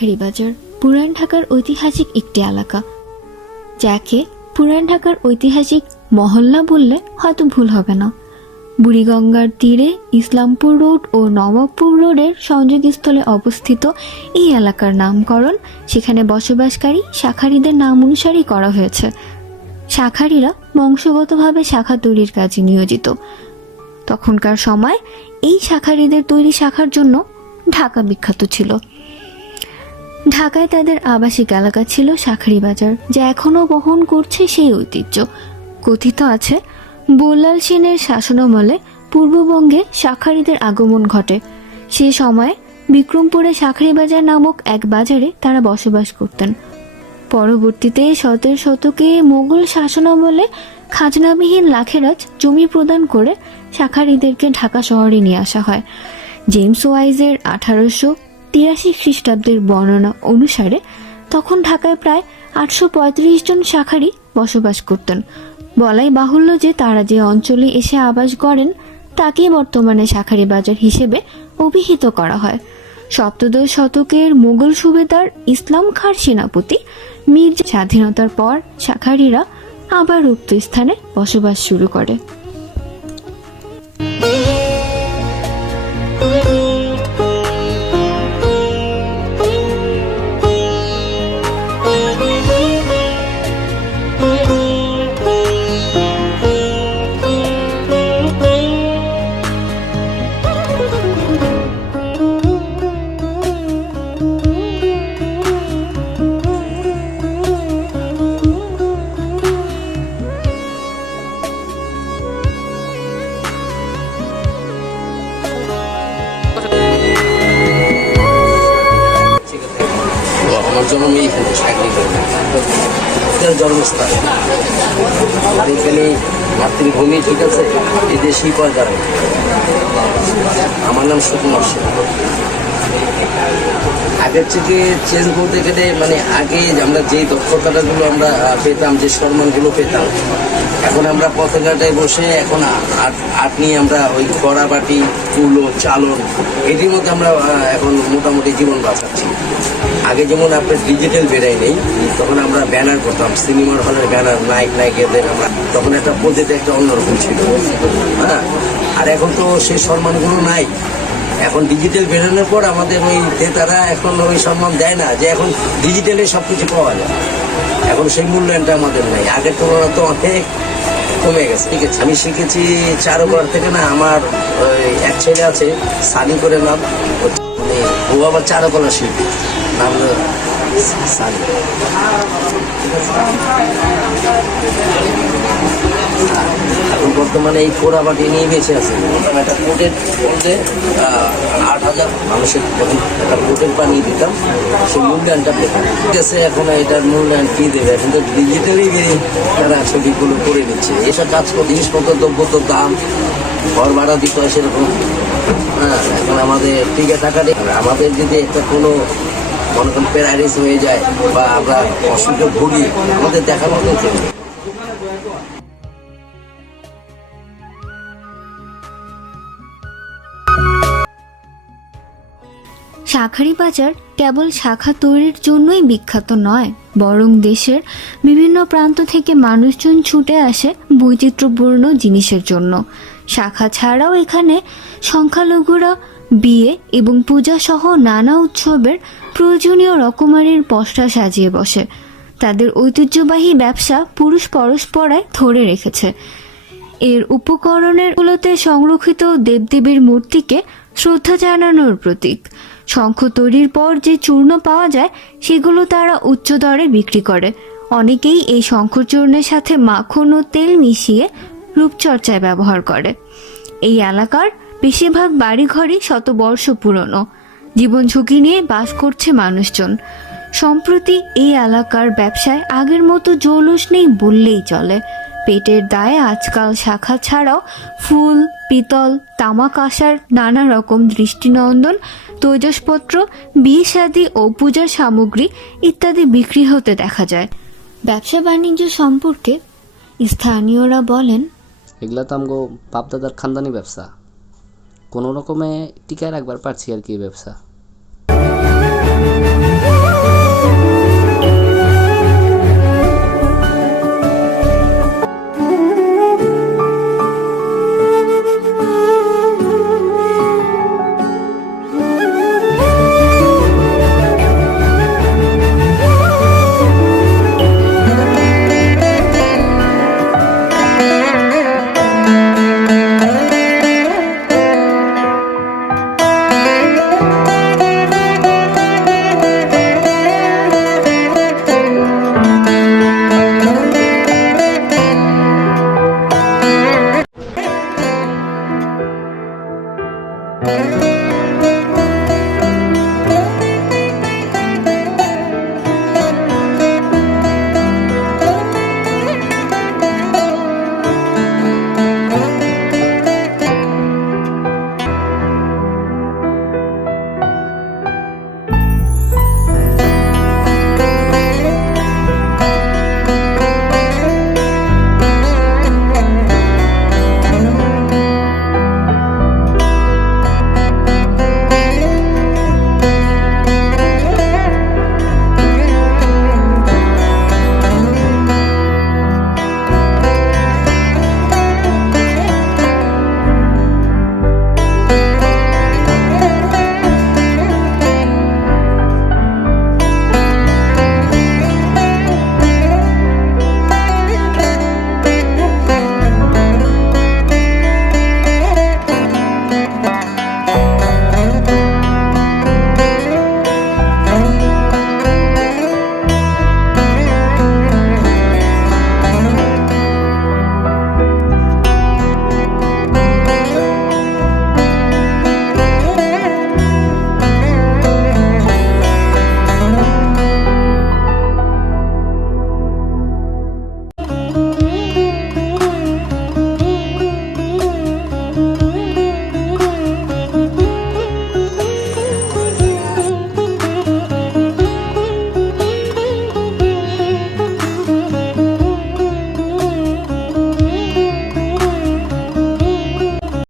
শাঁখারীবাজার পুরান ঢাকার ঐতিহাসিক একটি এলাকা, যাকে পুরান ঢাকার ঐতিহাসিক মহল্লা বললে হয়তো ভুল হবে না। বুড়িগঙ্গার তীরে ইসলামপুর রোড ও নবাবপুর রোডের সংযোগস্থলে অবস্থিত এই এলাকার নামকরণ সেখানে বসবাসকারী শাঁখারীদের নাম অনুসারেই করা হয়েছে। শাঁখারীরা বংশগতভাবে শাঁখা তৈরির কাজে নিয়োজিত। তখনকার সময় এই শাঁখারীদের তৈরি শাঁখার জন্য ঢাকা বিখ্যাত ছিল। ঢাকায় তাদের আবাসিক এলাকা ছিল শাঁখারীবাজার, যা এখনও বহন করছে সেই ঐতিহ্য। কথিত আছে, বল্লাল সেনের শাসনামলে পূর্ববঙ্গে শাঁখারীদের আগমন ঘটে। সে সময় বিক্রমপুরে শাঁখারীবাজার নামক এক বাজারে তারা বসবাস করতেন। পরবর্তীতে 17 শতকে মোগল শাসনামলে খাজনাবিহীন লাখেরাজ জমি প্রদান করে শাঁখারীদেরকে ঢাকা শহরে নিয়ে আসা হয়। জেমস ওয়াইজের 1883 খ্রিস্টাব্দের বর্ণনা অনুসারে তখন ঢাকায় প্রায় 835 জন শাঁখারী বসবাস করতেন। বলাই বাহুল্য যে তারা যে অঞ্চলে এসে আবাস গড়েন তাকেই বর্তমানে শাঁখারীবাজার হিসেবে অভিহিত করা হয়। 17 শতকের মোগল সুবেদার ইসলাম খাঁর সেনাপতি মির্জা স্বাধীনতার পর শাঁখারীরা আবার উক্ত স্থানে বসবাস শুরু করে। জন্ম এইখানে জন্মস্থান, এখানে মাতৃভূমি, ঠিক আছে, এই দেশেই পর দাঁড়ায়। আমার নাম সুকুমার সেন। আগের থেকে চেঞ্জ বলতে গেলে মানে আগে আমরা যেই দক্ষতাগুলো আমরা পেতাম, যে সম্মানগুলো পেতাম, এখন আমরা পথঘাটায় বসে এখন আট নিয়ে আমরা ওই কড়াবাটি, কুলো, চালন এটির মধ্যে আমরা এখন মোটামুটি জীবন বাঁচাচ্ছি। আগে যেমন আপনার ডিজিটাল বেড়াই নেই, তখন আমরা ব্যানার করতাম, সিনেমার হলের ব্যানার, নায়িকাদের আমরা তখন একটা পদ্ধতি একটা অন্যরকম ছিল, হ্যাঁ। আর এখন তো সেই সম্মানগুলো নাই। এখন ডিজিটাল বেরোনোর পর আমাদের ওই ক্রেতারা এখন ওই সম্মান দেয় না, যে এখন ডিজিটালে সব কিছু পাওয়া যায়। এখন সেই মূল্যায়নটা আমাদের নেই, আগের তুলনা তো অনেক কমে গেছে। ঠিক আছে, আমি শিখেছি চারুকলার থেকে। না, আমার এক ছেলে আছে সানি করে নাম, ও আবার চারুকলা শিল্পী, নাম সানি। এখন বর্তমানে এই পোড়াবাটি নিয়ে বেঁচে আছে। একটা কোটের মধ্যে 8,000 মানুষের যখন একটা কোটের পানি দিতাম, সেই মূল্যায়নটা পেতাম। ঠিক আছে, এখন এটার মূল্যায়ন কী দেবে? এখন তো ডিজিটালি তারা ছবিগুলো করে নিচ্ছে। এসব কাজ করে জিনিসপত্র দ্রব্যত দাম, ঘর ভাড়া দিতে হয় সেরকম। হ্যাঁ, এখন আমাদের টিকে থাকা নেই। আমাদের যদি একটা কোনো মনে করেন প্যারালাইসিস হয়ে যায় বা আমরা অসুখে ভুগি, আমাদের দেখার মতো কেউ নেই। শাঁখারীবাজার কেবল শাঁখা তৈরির জন্যই বিখ্যাত নয়, বরং দেশের বিভিন্ন প্রান্ত থেকে মানুষজন ছুটে আসে বৈচিত্র্যপূর্ণ জিনিসের জন্য। শাঁখা ছাড়াও এখানে সংখ্যালঘুরা বিয়ে এবং পূজা সহ নানা উৎসবের প্রয়োজনীয় রকমারির পসরা সাজিয়ে বসে। তাদের ঐতিহ্যবাহী ব্যবসা পুরুষ পরস্পরায় ধরে রেখেছে। এর উপকরণের গুলোতে সংরক্ষিত দেবদেবীর মূর্তিকে শ্রদ্ধা জানানোর প্রতীক। শঙ্খ তৈরির পর যে চূর্ণ পাওয়া যায় সেগুলো তারা উচ্চ দরে বিক্রি করে। অনেকেই এই শঙ্খচূর্ণের সাথে মাখন ও তেল মিশিয়ে রূপচর্চায় ব্যবহার করে। এই এলাকার বেশিরভাগ বাড়িঘরই শতবর্ষ পুরনো। জীবন ঝুঁকি নিয়ে বাস করছে মানুষজন। সম্প্রতি এই এলাকার ব্যবসায় আগের মতো জৌলুস নেই বললেই চলে। পেটের দায়ে আজকাল শাঁখা ছাড়াও ফুল, পিতল, তামাক, আসার নানা রকম দৃষ্টিনন্দন তৈজসপত্র, বিয়ে শাদী ও পূজার সামগ্রী ইত্যাদি বিক্রি হতে দেখা যায়। ব্যবসা বাণিজ্য সম্পর্কে স্থানীয়রা বলেন, এগুলা তো আমগো বাপদাদার খানদানি ব্যবসা, কোনো রকমে টিকায় রাখবার পারছি আর কি ব্যবসা। Thank you.